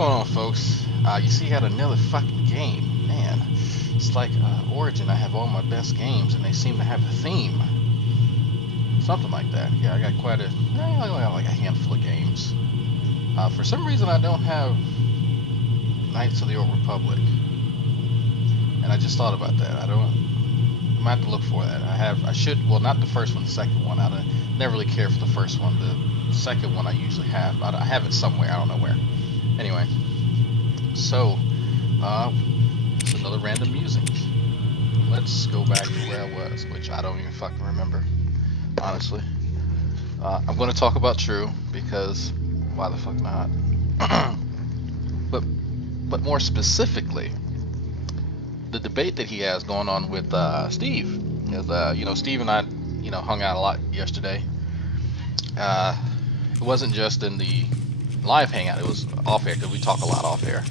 going on, folks? You see, I had another fucking game. Man, it's like Origin. I have all my best games, and they seem to have a theme. Something like that. Yeah, I got I got like a handful of games. For some reason, I don't have Knights of the Old Republic, and I just thought about that. I'm gonna have to look for that. I should. Well, not the first one, the second one. I never really cared for the first one. The second one I usually have. I have it somewhere. I don't know where. Anyway, so it's another random musings. Let's go back to where I was, which I don't even fucking remember, honestly. I'm going to talk about True because why the fuck not? but more specifically, the debate that he has going on with Steve. Because Steve and I, hung out a lot yesterday. It wasn't just in the live hangout, it was off air because we talk a lot off air,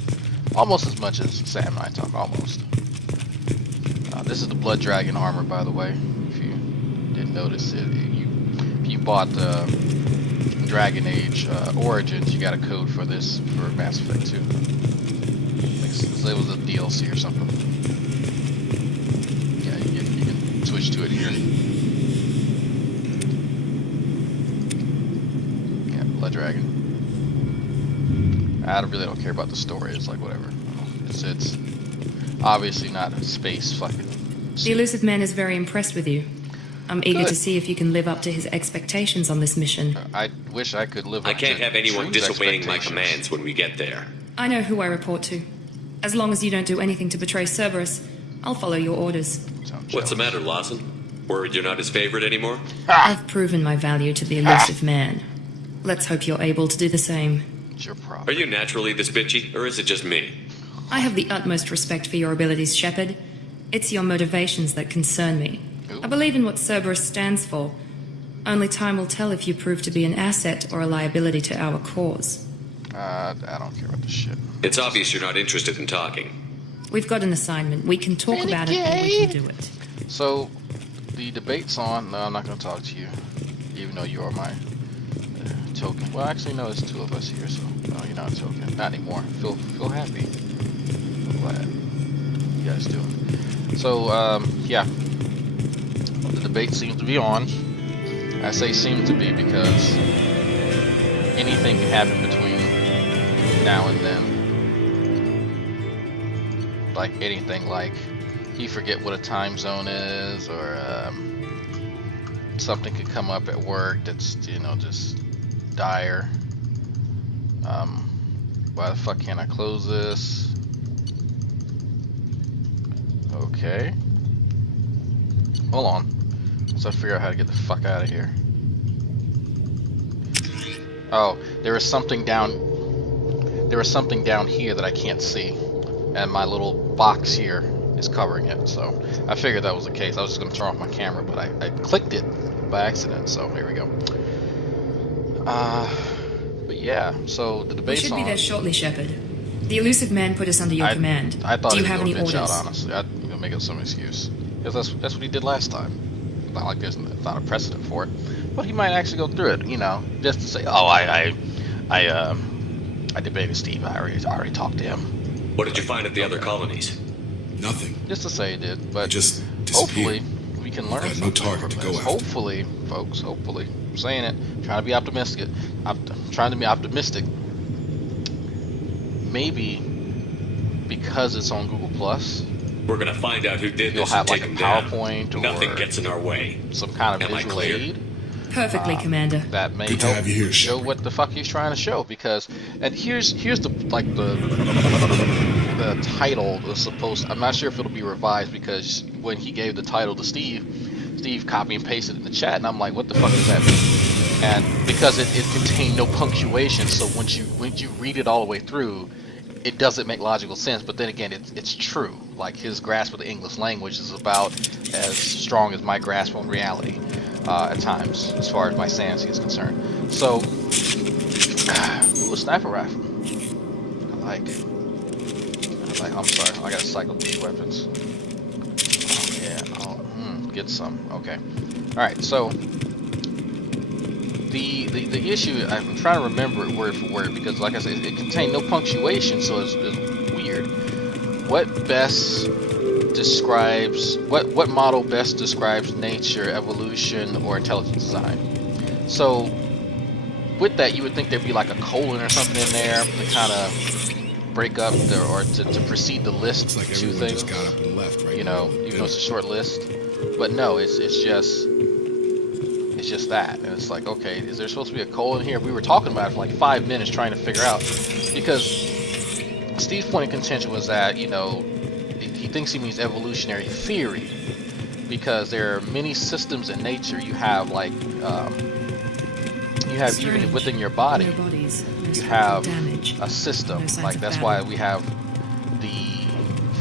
almost as much as Sam and I talk. Almost. This is the Blood Dragon armor, by the way. If you didn't notice it, if you bought Dragon Age Origins, you got a code for this for Mass Effect 2. It was a DLC or something. Yeah, you can switch to it here. Yeah, Blood Dragon. I really don't care about the story. It's like whatever. It's obviously not a space fucking. The Elusive Man is very impressed with you. I'm eager Good. to see if you can live up to his expectations on this mission. I wish I could live. I up can't to have anyone True's disobeying my expectations. commands when we get there. I know who I report to. As long as you don't do anything to betray Cerberus, I'll follow your orders. Sound What's the jealous. matter, Lawson? Worried you're not his favorite anymore? I've proven my value to the Elusive Man. Let's hope you're able to do the same. It's your Are problem. you naturally this bitchy, or is it just me? I have the utmost respect for your abilities, Shepard. It's your motivations that concern me. Ooh. I believe in what Cerberus stands for. Only time will tell if you prove to be an asset or a liability to our cause. I don't care about this shit. It's obvious you're not interested in talking. We've got an assignment. We can talk about it and we can do it. So, the debate's on. No, I'm not going to talk to you, even though you are my token. Well, actually, no, there's two of us here, so no, you're not a token. Not anymore. Feel happy. I'm glad you guys do. So, yeah, the debate seems to be on. I say seems to be because anything can happen between now and then. Like anything, like he forget what a time zone is, or something could come up at work that's just dire. Why the fuck can't I close this? Okay, hold on. Let's figure out how to get the fuck out of here. Oh, there is something down here that I can't see, and my little box here is covering it, so I figured that was the case. I was just going to turn off my camera, but I clicked it by accident, so here we go. But yeah, so the We debate's should on. be there shortly, Shepard. The Elusive Man put us under your command. I thought Do you he have was any going to bitch orders? out, honestly. I'd make up some excuse, because that's what he did last time. Not like there's not a precedent for it, but he might actually go through it, just to say, oh, I debated Steve. I already talked to him. What did you find at the other colonies? Nothing. Just to say it did, but I just hopefully disappeared. we can learn Got no something target from to go this. after. Hopefully, folks, hopefully. I'm saying it. I'm trying to be optimistic. I'm trying to be optimistic. Maybe because it's on Google Plus, We're gonna find out who did you'll this have and like take a him down. PowerPoint or Nothing gets in our way. some kind of Am I visual clear? aid Perfectly, Commander. that may Good to help have you here, show Shepard. what the fuck he's trying to show. Because, and here's the title was supposed. I'm not sure if it'll be revised, because when he gave the title to Steve copied and pasted it in the chat, and I'm like, what the fuck does that mean? And because it contained no punctuation, so once you read it all the way through, it doesn't make logical sense. But then again, it's true. Like, his grasp of the English language is about as strong as my grasp on reality at times, as far as my sanity is concerned. So, ooh, a sniper rifle. I like. I'm sorry, I gotta cycle these weapons. Oh, yeah, get some. Okay. All right, so the issue, I'm trying to remember it word for word because, like I said, it contained no punctuation, so it's weird. What best describes what model best describes nature, evolution, or intelligent design? So with that, you would think there'd be like a colon or something in there to kind of break up or to precede the list Like of two everyone things. just got up and left, right? You know, even though it's a short list. But no, it's just that. And it's like, okay, is there supposed to be a colon here? We were talking about it for like 5 minutes trying to figure out, because Steve's point of contention was that, you know, he thinks he means evolutionary theory, because there are many systems in nature. You have like you have even within your body, you have a system. Like that's why we have the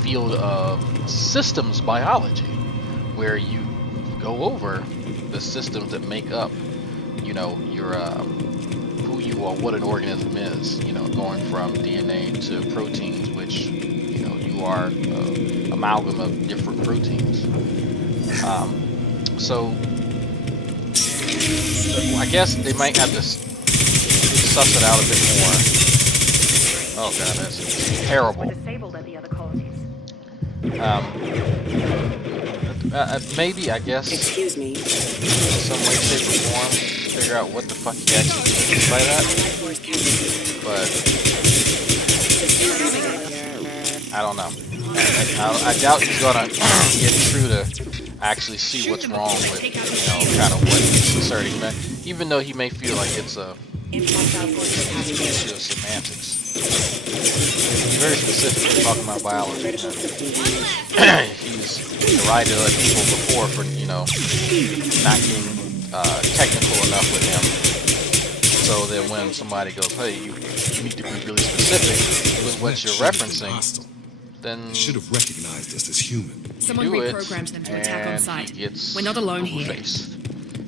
field of systems biology, where you go over the systems that make up, you know, your who you are, what an organism is. You know, going from DNA to proteins, which, you know, you are amalgam of different proteins. So I guess they might have to suss it out a bit more. Oh god, that's terrible. Disabled at the other colonies. Maybe, I guess, Excuse me. in some way, shape, or form, figure out what the fuck he actually means by that. But I don't know. I doubt he's gonna get through to actually see what's wrong with, you know, kind of what he's asserting. Even though he may feel like it's a issue of semantics. He's very specific in talking about biology. He's derided other people before for, you know, not being technical enough with him. So then when somebody goes, hey, you need to be really specific with what you're referencing, then I should have recognized us as human. Someone do it, reprogrammed them to attack on and sight. he gets We're not alone here. faced.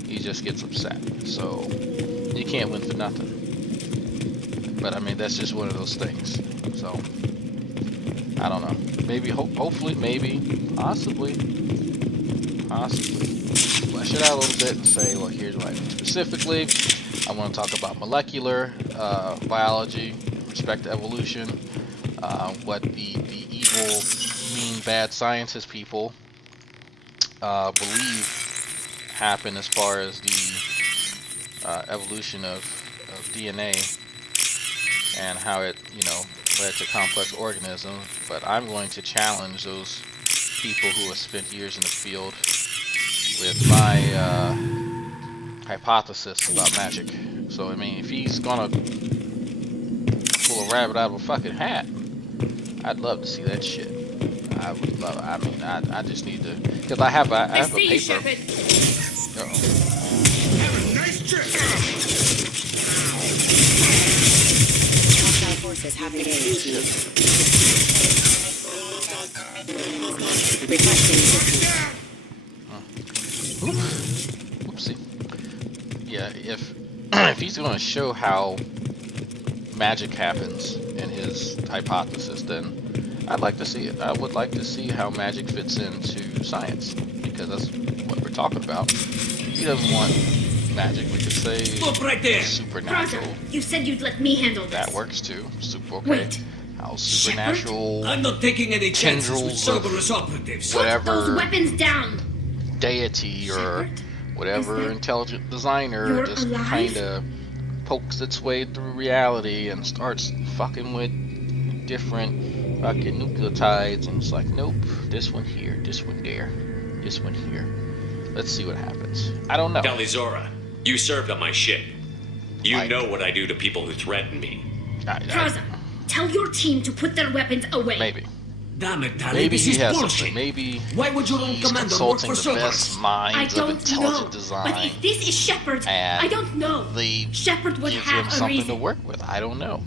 He just gets upset. So you can't win for nothing. But I mean, that's just one of those things. So I don't know. Maybe, hopefully, maybe, possibly, flesh it out a little bit and say, well, here's what I mean specifically. I want to talk about molecular biology, respect to evolution, what the evil, mean, bad scientist people believe happened as far as the evolution of DNA and how it, you know, led to complex organisms. But I'm going to challenge those people who have spent years in the field with my hypothesis about magic. So I mean, if he's gonna pull a rabbit out of a fucking hat, I'd love to see that shit. I would love. I mean, I just need to, because I have a paper. Uh-oh. Have a nice trip. Hostile forces have engaged. Requesting assistance. Oopsie. Yeah, if he's going to show how magic happens in his hypothesis, then I'd like to see it. I would like to see how magic fits into science, because that's what we're talking about. He doesn't want magic. We could say Stop right there. supernatural. You said you'd let me handle this. That works too. Super okay. Wait. How supernatural I'm not taking any chances with tendrils of Cerberus operatives. whatever Those weapons down. deity or Shepard? whatever Is that- intelligent designer You're just alive? kind of pokes its way through reality and starts fucking with different fucking nucleotides, and it's like, nope, this one here, this one there, this one here. Let's see what happens. I don't know. Calizora, you served on my ship. You Like- know what I do to people who threaten me. Praza, tell your team to put their weapons away. Maybe. Damn it, Tali, Maybe this he is has bullshit. something. Maybe Why would your own he's commander work consulting for the best Cerberus? I minds of don't intelligent know. design. But if this is Shepard, and I don't know. They Shepard would give have him a something reason. to work with. I don't know.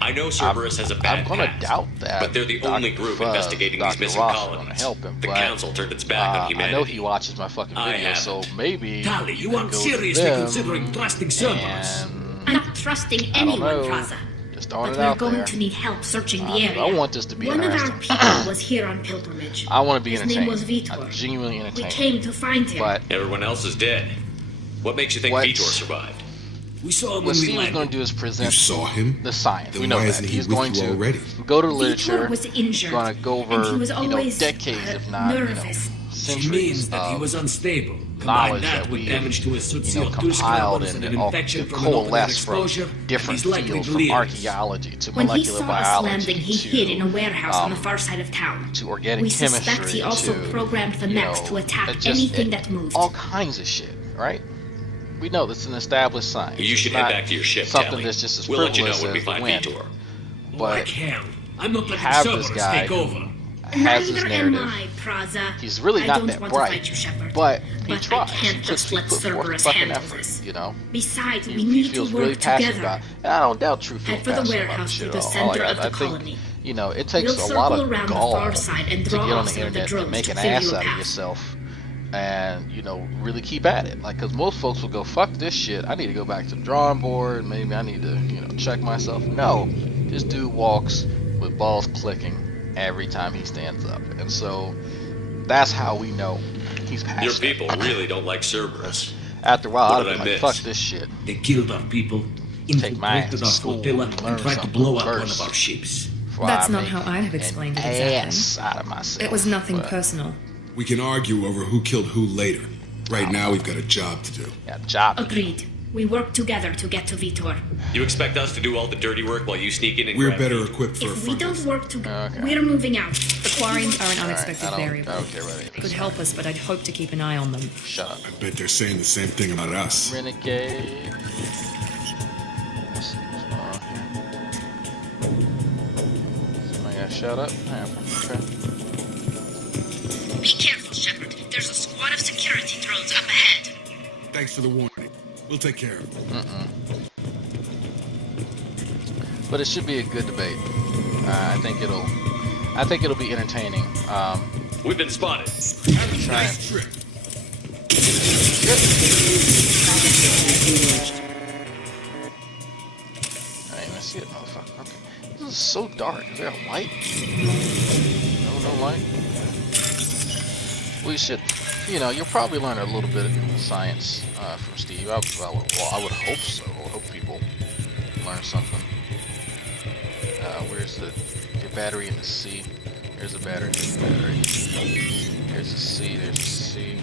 I know Cerberus has a bad I'm gonna past, doubt that. but they're the only Dr. group Fuzz, investigating these Dr. missing Ross is gonna colonies. help him, The but, Council turned its back on humanity. I know he watches my fucking I videos, so haven't. maybe Tali, you can aren't go to seriously them considering trusting Cerberus. and I'm not trusting I don't anyone, know. Praza. Just throwing But it we're out going there. to need help searching the I area. want this to be One of our interesting. people was here on pilgrimage. I want to be His entertained. name was Vitor. I'm genuinely We entertained. came to find him. But Everyone else is dead. What makes you think What? Vitor survived? We saw him what when we Steve is going to landed. do is You present saw him? the science. Then We know why that. isn't he He's with going you to already? go to Vitor literature. was injured, Going to go and over, he was always decades, if not, nervous. She centuries means that he of was unstable. Combine knowledge that that with we, damage to his compiled levels and an and all infection from an open-air coalesced from exposure, different and he's likely fields, from delirious. archaeology to When he molecular saw us biology landing, he to, hid in a warehouse on the far side of town. to organic We chemistry. suspect he also to, programmed the mechs to attack just anything that moved. All kinds of shit, right? We know this is an established science. You should It's head not back to your ship, something Tally. that's just as We'll let you know frivolous when we as the find wind. Vitor. Like But hell. I'm not letting have this Cerberus guy take over. has his Neither am narrative. I, Praza. He's really I not don't that want bright, to fight you, Shepard. but he But tries. I can't He just let puts forth Cerberus fucking handle effort, this. you know. Besides, He we need feels to really work passionate together. about it. And I don't doubt True feels Head for the passionate about warehouse this to shit the at all. center Like, of the I think, colony. it takes We'll a lot circle of around the gall far side and to draw get on off the some of the internet and drones make to an clear ass you a out of path. yourself and, really keep at it. Like, because most folks will go, fuck this shit. I need to go back to the drawing board. Maybe I need to, check myself. No. This dude walks with balls clicking every time he stands up. And so that's how we know he's passionate. Your people really don't like Cerberus. After a while, What I'd did be I like, miss? fuck this shit. They killed our people, Take my ass infiltrated to our school flotilla, and learn and tried to something blow up one first. of our ships. That's not Make how I'd have explained an it exactly. ass out of myself. It was nothing But, personal. We can argue over who killed who later. Right now, we've got a job to do. Yeah, job. Agreed. We work together to get to Vitor. You expect us to do all the dirty work while you sneak in and We're grab better me? equipped for a If we front. don't work together, Okay. we're moving out. The quarries are an unexpected I don't variable. care about it. Could help us, but I'd hope to keep an eye on them. Shut up. I bet they're saying the same thing about us. Renegade. What's going on here? Somebody got shut up? Okay. Be careful, Shepard. There's a squad of security drones up ahead. Thanks for the warning. We'll take care of it. But it should be a good debate. I think it'll be entertaining. We've been spotted. Have a Try nice it. trip. I ain't even see it, motherfucker. Okay. This is so dark. Is there a light? No light. We should, you'll probably learn a little bit of science from Steve. I would hope so. I would hope people learn something. Where's the battery in the C? There's a battery. There's a battery. There's a C. There's a C.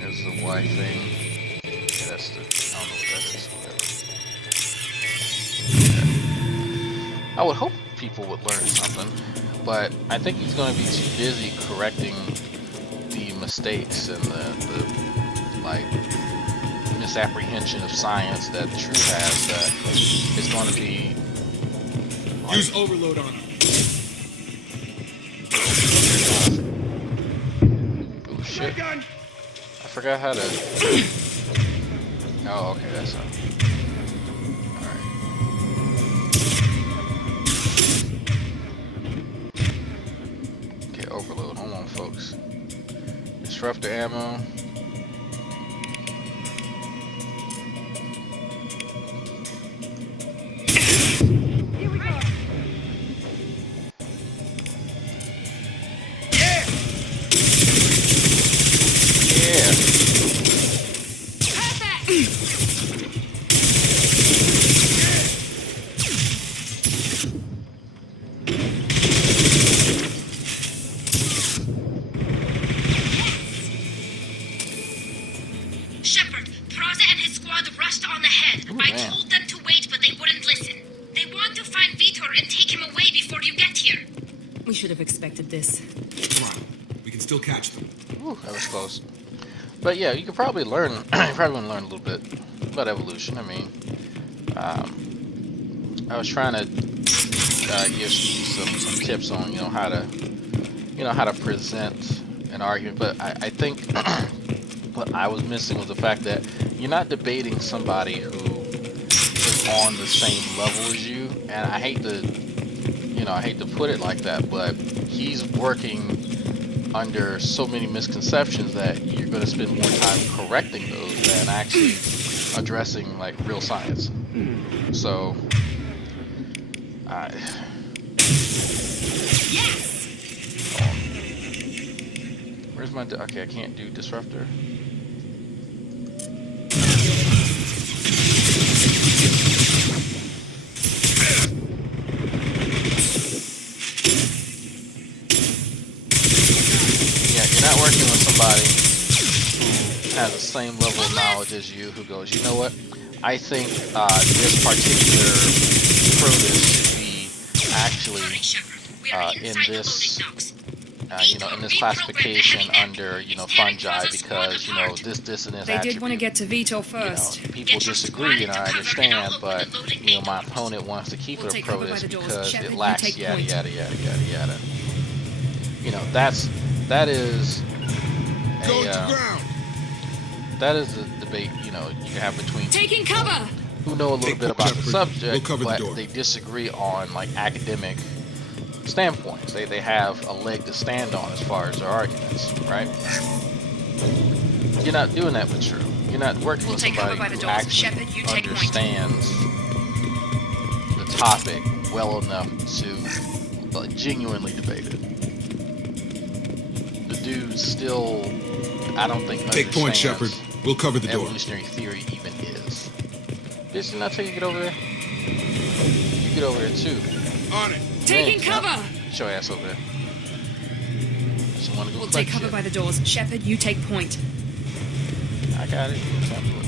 There's the Y thing. Yeah, that's the. I don't know what that is. Whatever. I would hope people would learn something, but I think he's going to be too busy correcting the mistakes and the misapprehension of science that the truth has that is going to be. Use overload on him. Oh shit! I forgot how to. Oh, okay, that's not. Alright. Okay, overload. Hold on, folks. Disruptor ammo. Yeah. Shepard, Praza and his squad rushed on ahead. Oh, I man. told them to wait, but they wouldn't listen. They want to find Vitor and take him away before you get here. We should have expected this. Come on. We can still catch them. Ooh, that was close. But yeah, you could probably learn. You probably want to learn a little bit about evolution. I mean, I was trying to give Steve some tips on how to present an argument, but I think what I was missing was the fact that you're not debating somebody who is on the same level as you, and I hate to put it like that, but he's working under so many misconceptions that you're going to spend more time correcting those than actually addressing like real science. So, where's my? Okay, I can't do disruptor. Yeah, you're not working with somebody who has the same level of knowledge as you, who goes, you know what? I think this particular produce should be actually Hurry, Shepard. We are in inside this, the building now. in this classification under, fungi because, this and this They did want to attribute. get to Vitor first. People disagree, and I understand, but my opponent wants to keep We'll it a take cover by produce the doors. because Shepard, it you lacks take yada point. yada yada yada yada. That is Go to a ground. that is a debate you can have between Taking cover! who know a little Take bit point, about the Shepard. subject, We'll cover the but door. they disagree on like academic standpoints. They have a leg to stand on as far as their arguments, right? You're not doing that with True. You're not working We'll with take cover somebody by the who doors. actually Shepard, you take point. understands the topic well enough to genuinely debate it. The dude still, I don't think, Take point, understands Shepard. We'll cover the door. evolutionary theory even is. Bitch, didn't I tell you to get over there? You get over there too. On it. Taking Yeah, cover! Get your ass over there. Just want to go We'll collect take cover shit. by the doors. Shepard, you take point. I got it. Time for it.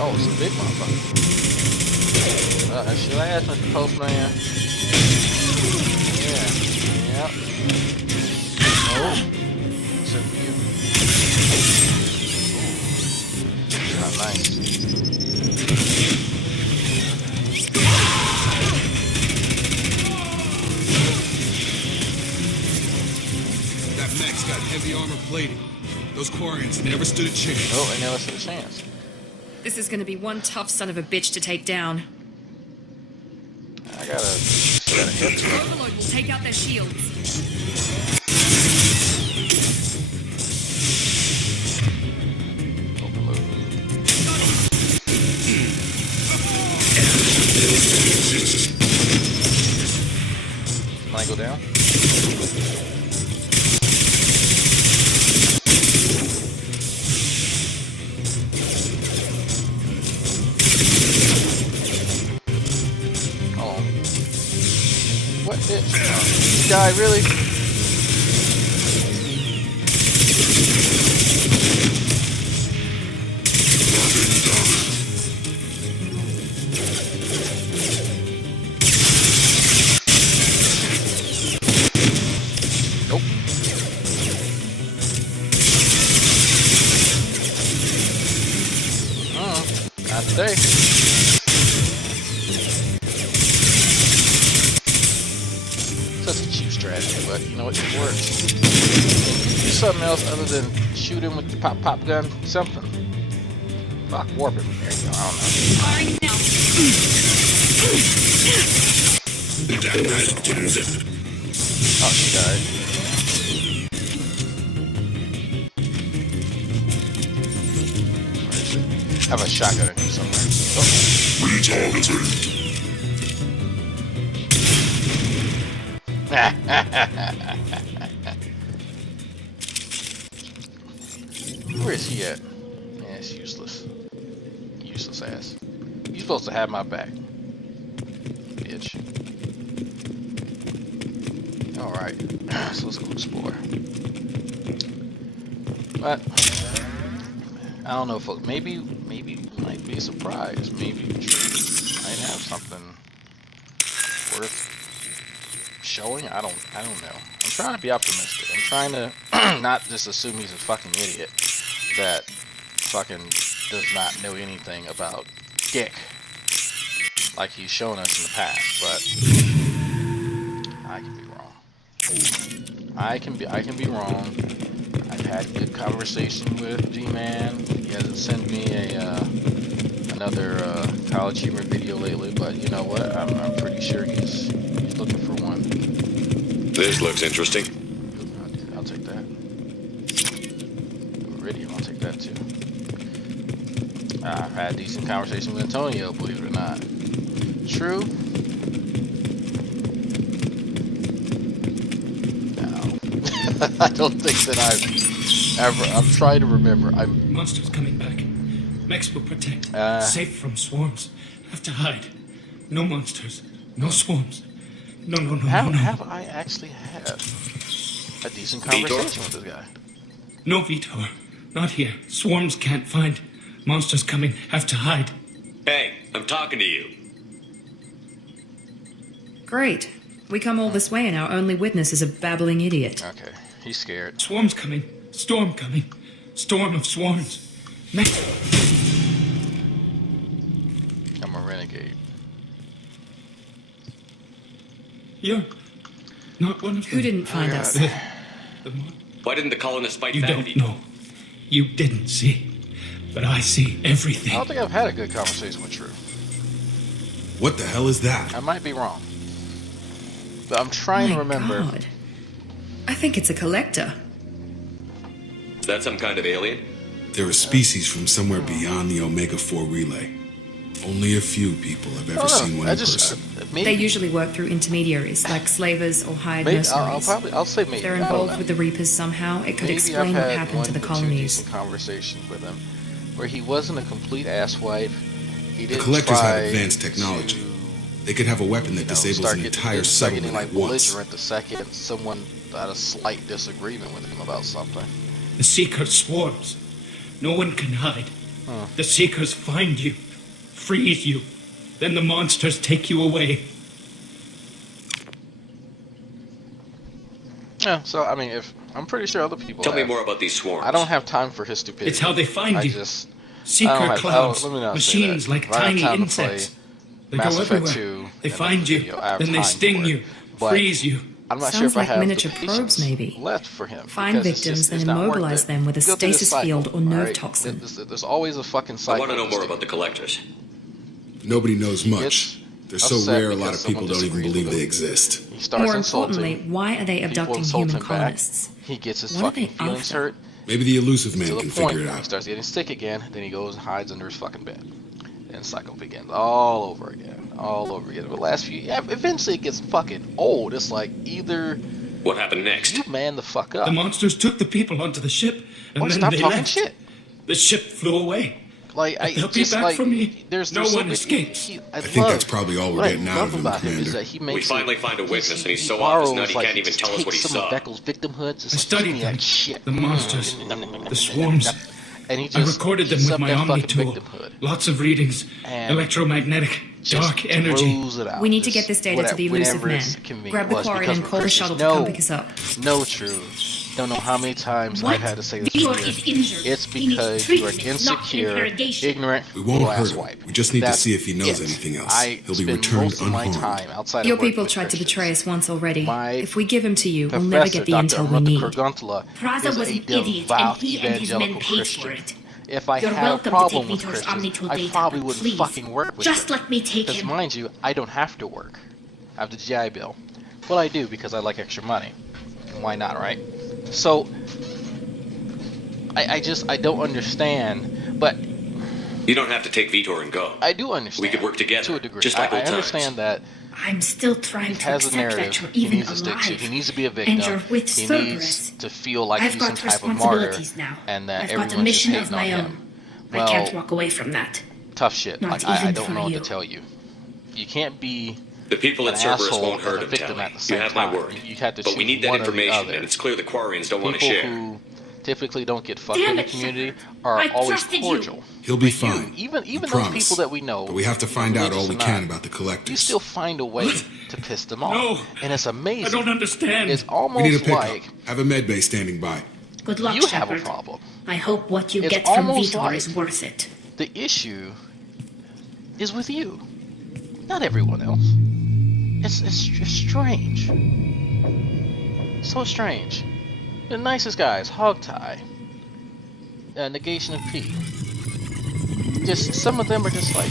Oh, it's a big motherfucker. That's your ass, Mr. Postman. Yeah. Yep. Oh. Except for you. Ooh. Not nice. That mech's got heavy armor plating. Those Quarians never stood a chance. Oh, they never stood a chance. This is gonna be one tough son of a bitch to take down. I gotta hit to it. Overload will take out their shields. Overload. Can I go down? Oh. What bitch? You died, really? Nope. Not today. Such a cheap strategy, but you know what? It works. Do something else other than shoot him with the pop gun. Something. Fuck, warp him. There you go. I don't know. Firing now. Oh, she died. Where is it? I have a shotgun in here somewhere. Where is he at? Yeah, it's useless. Useless ass. You supposed to have my back, bitch. Alright, so let's go explore. But I don't know, folks. Maybe it might be a surprise. Maybe might have something worth showing. I don't know. I'm trying to be optimistic. I'm trying to not just assume he's a fucking idiot that fucking does not know anything about Gek like he's shown us in the past, but I can be wrong. I can be wrong. I've had a good conversation with G-Man. He hasn't sent me another college humor video lately, but you know what? I'm pretty sure he's looking for one. This looks interesting. I'll take that. Iridium, I'll take that too. I've had a decent conversation with Antonio, believe it or not. True. No. I don't think that Ever. I'm trying to remember. I'm. Monsters coming back. Max will protect. Safe from swarms. Have to hide. No monsters. No swarms. No. Have I actually had a decent conversation with this guy? No Vitor. Not here. Swarms can't find. Monsters coming. Have to hide. Hey, I'm talking to you. Great. We come all this way and our only witness is a babbling idiot. Okay, he's scared. Swarms coming. Storm coming. Storm of swarms. Max. I'm a renegade. You're not one of them. Who didn't find us? The Why didn't the colonists fight You back? don't know. You didn't see. But I see I everything. don't think I've had a good conversation with True. What the hell is that? I might be wrong. But I'm trying to remember. God. I think it's a collector. Is that some kind of alien? They're a species from somewhere beyond the Omega-4 relay. Only a few people have ever seen one in person. Maybe, They usually work through intermediaries, like slavers or hired mercenaries. I'll say maybe. They're I don't involved know. with the Reapers somehow. It could Maybe explain I've what had happened to the one or two colonies. decent conversations with him, where he wasn't a complete asswipe. He The didn't collectors try have advanced technology. They could have a weapon that disables an entire start settlement getting like at once. belligerent the second someone had a slight disagreement with him about something. The Seekers swarms. No one can hide. The Seekers find you. Freeze you. Then the monsters take you away. Yeah, so I mean, if I'm pretty sure other people. Tell me have. more about these swarms. I don't have time for his stupidity. It's how they find I you. just Seeker I don't have- clouds. let me not say Machines that. like If I have tiny time to insects. play They Mass go Effect everywhere. 2 They and find the you. video. I have Then they time sting for it. you. But Freeze you. I'm not Sounds sure if like I have miniature the probes, patience maybe. left for him. Find because it's victims, just- then it's not worth immobilize it. them with a Go through the stasis cycle, field or nerve alright? toxin. There's always a fucking I cycle. want to know with more this about the collectors. Nobody knows much. It's They're so upset rare, a lot because of people someone don't even disagrees believe with they him. exist. He starts More insulting. importantly, why are they People abducting insult human him back. colonists? He gets his What are fucking they feelings after? hurt Maybe the elusive man to the can point figure it where he out. starts getting sick again. Then he goes and hides under his fucking bed. And cycle begins all over again. All over again. The last few, yeah, eventually it gets fucking old. It's like either What happened next? you man the fuck up The monsters took the people onto the ship, and or then stop they talking left. shit. The ship flew away. Like I They'll be just back like for me. there's No so one many- escapes. I think that's probably all we're what I getting out love of him, about him is Commander. that he makes We finally it, find a witness, and he's so off borrows, his nut he like, can't even tell us what he takes some saw. of Beckel's victimhoods. It's I like, studied give me them. that shit. The monsters. The swarms. And he I just recorded them eats with up my that Omni fucking tool. victimhood. Lots of readings. And Electromagnetic. Just Dark energy. throws it out. We need to Just get this data to the elusive whenever man. it's convenient. Grab the Well, it's quarry because and we're call the Christians. shuttle to No. come pick us up. No, True. Don't know how many times What? I've had to say this. Vitor to you. is injured. It's He needs because you are an treatment, not insecure, interrogation. ignorant, We won't little hurt him. asswipe. We just need to That's see if he knows it. anything else. I He'll be spend returned most of my unharmed. time outside Your of working people with tried to Christians. betray us once already. My If we give him to you, we'll Professor, never get the Dr. intel we need. Kurguntula Praza is was a an idiot, and devout he and his men evangelical paid Christian. for it. If I You're had a welcome to problem take with Vitor's Christians, Omnitool I data, probably but wouldn't please, fucking work with just them. let me take Because him. mind you, I don't have to work. I have the GI Bill. Well, I do because I like extra money. Why not, right? So, I don't understand, but You don't have to take Vitor and go. I do understand. We could work together, to a degree. just like I old times. understand that I'm still trying he to has a accept narrative that you're he even needs to stick to. alive. He needs to be a victim. And you're with he Cerberus. needs to feel like I've he's some got type of martyr, responsibilities now. and that I've got a everyone's just mission hating of my on own. him. I Well, can't walk away from that. tough shit. Not Like I even don't for know what you. to tell you. You can't be The people an at Cerberus asshole won't and hurt a him, victim Tally. at the You same have my time. word. You have to But we choose need that one or the information, other. and it's clear the Quarians don't want to People share. who typically don't get fucked Damn in the it, community Shepard. are I always trusted you. cordial. He'll be But you, fine. even I those promise. people that we know, But we have to find out all we religious or can not, about the you collectors. still find a way to piss them off. No. And it's amazing. I don't understand. It's We need a almost pickup. like Have a med bay standing by. Good luck, you have a Shepard. problem. I hope what you It's get from almost Vitor like- is worth it. The issue is with you, not everyone else. It's strange. So strange. The nicest guys, hog tie, negation of P. Just some of them are just like,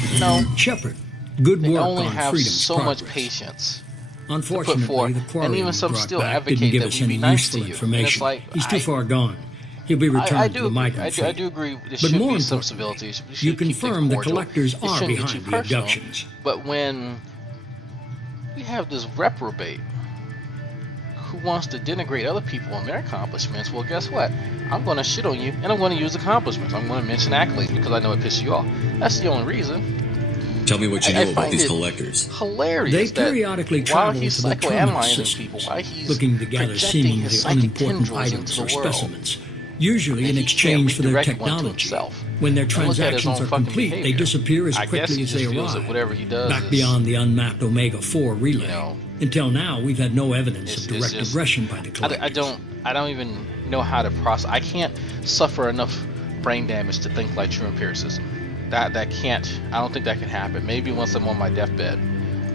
Shepard, good they work only on have Freedom's so progress. much patience. Unfortunately, forth, the and quarry even some brought still back advocate didn't give that us we any be nice to useful you. And it's information. like, He's too far gone. He'll be returned I to do the agree. Michael I fleet. do agree. There But should more be some importantly, civilities. We you should keep things confirm the cordial. collectors It are shouldn't get behind you the personal. abductions. But when we have this reprobate who wants to denigrate other people and their accomplishments, well, guess what? I'm going to shit on you, and I'm going to use accomplishments. I'm going to mention accolades because I know it pisses you off. That's the only reason. Tell me what you know about these collectors. Hilarious. They that periodically while travel he's to the terminal psychoanalyzing systems, people, while he's looking to gather projecting seemingly his psychic unimportant tendrils items into or the world, specimens, usually and in he exchange can't for their redirect one to technology. himself. When their And look at his transactions own are fucking complete, they behavior. disappear as I guess quickly he as just they feels that arrive, whatever he does back is, beyond the unmapped Omega-4 relay. you know, Until now, we've had no evidence it's of direct just, aggression by the collectors. I don't even know how to process. I can't suffer enough brain damage to think like true empiricism. That can't. I don't think that can happen. Maybe once I'm on my deathbed,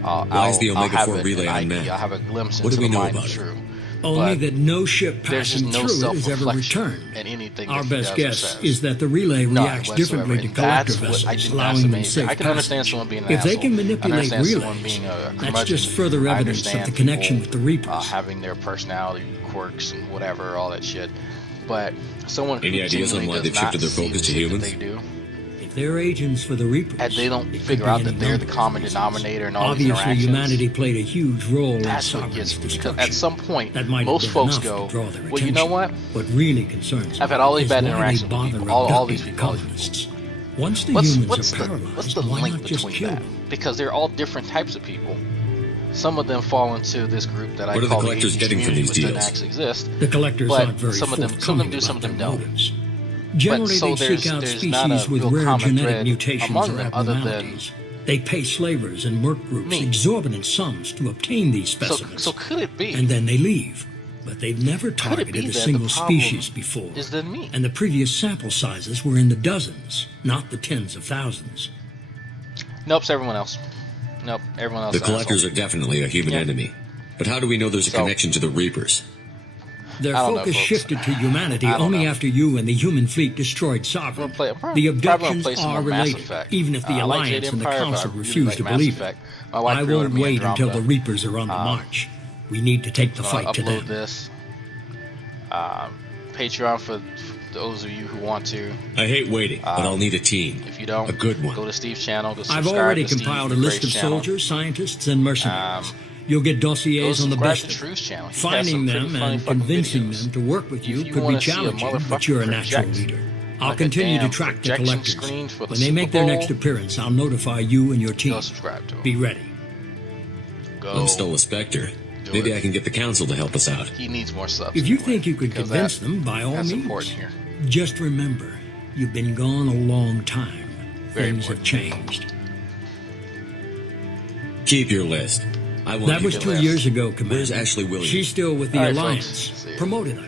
Why is the Omega-4 relay unmanned? I'll have a glimpse What into do we the know mind about of it? true. Only But that no ship there's just passing no through it is ever self-reflection returned. in anything Our that he best does or guess says. is that the relay None reacts whatsoever. differently to And collector that's what I vessels, think that's allowing them amazing. safe I can understand passage. someone being an If they asshole. can I manipulate understand someone relays, being a that's curmudgeon. just further I evidence of the understand connection people, with the Reapers. having their personality quirks and whatever, all that shit. But someone who Any ideas on genuinely why does they've not shifted their see focus the to shit that humans? they do, If they're agents for the Reapers, and they don't it could figure be out any that they're the number of common reasons. denominator in all these Obviously, interactions. humanity played a huge role in That's what Sovereign's gets me. Because destruction. at some point, That might most have been folks enough go, to draw their well, you know attention. what? What really concerns I've me had all these is bad why they interactions with bother people, all these abducting people, all these colonists. Once the What's humans are the paralyzed, what's the why link not just between kill that? them? Because they're all different types of people. Some of them fall into this group that I What are the call the collectors 80s getting from community, these which doesn't deals? actually exist. The collectors But aren't very some of them forthcoming do, some of them about their don't. motives. Generally, so they seek out there's not a species with real rare common genetic thread mutations among or them other than abnormalities. They pay slavers and merc groups me. exorbitant sums to obtain these So, specimens, so could it be? and then they leave. But they've never Could it be targeted a that single the problem species before. is then me? And the previous sample sizes were in the dozens, not the tens of thousands. Nope, it's everyone else. Nope, everyone else. The collectors are definitely a human Yeah. enemy. But how do we know there's a So- connection to the Reapers? Their I don't know, focus folks. shifted to humanity I don't only know. after you and the human fleet destroyed Sovereign. I'm probably The gonna abductions play some are more Mass related, Effect. even if the I like Alliance Jade and the Empire, but Council I really refuse like to Mass believe Effect. it. My wife I pre-ordered won't me wait until Andromeda. the Reapers are on the march. We need to take the I'm fight gonna to upload them. this. Patreon for those of you who want to. I hate waiting, but I'll need a team. If you don't, A good one. go to Steve's channel. Go I've subscribe already to Steve compiled a Grace list of channel. soldiers, scientists, and mercenaries. You'll get Go dossiers on the subscribe best to of them. Truth's channel. He has Finding some pretty them funny and fucking convincing videos. them to work with you If you could be wanna see a challenging, but motherfucker you're a natural project leader. I'll like a continue to damn track the projection collectors. screen for the When they Super make their Bowl, next appearance, I'll notify you and your team. Go subscribe to him. Be ready. Go. I'm still a Spectre. Do Maybe it. I can get the Council to help us out. He needs more subs. If you anyway, think you could because convince them, by all that's means. important here. Just remember, you've been gone a long time. Very Things have important. changed. Keep your list. I want That you was to 2 list. years ago, Commander. Where's Ashley Williams? She's still with the All right, Alliance. folks. See ya. Promoted, I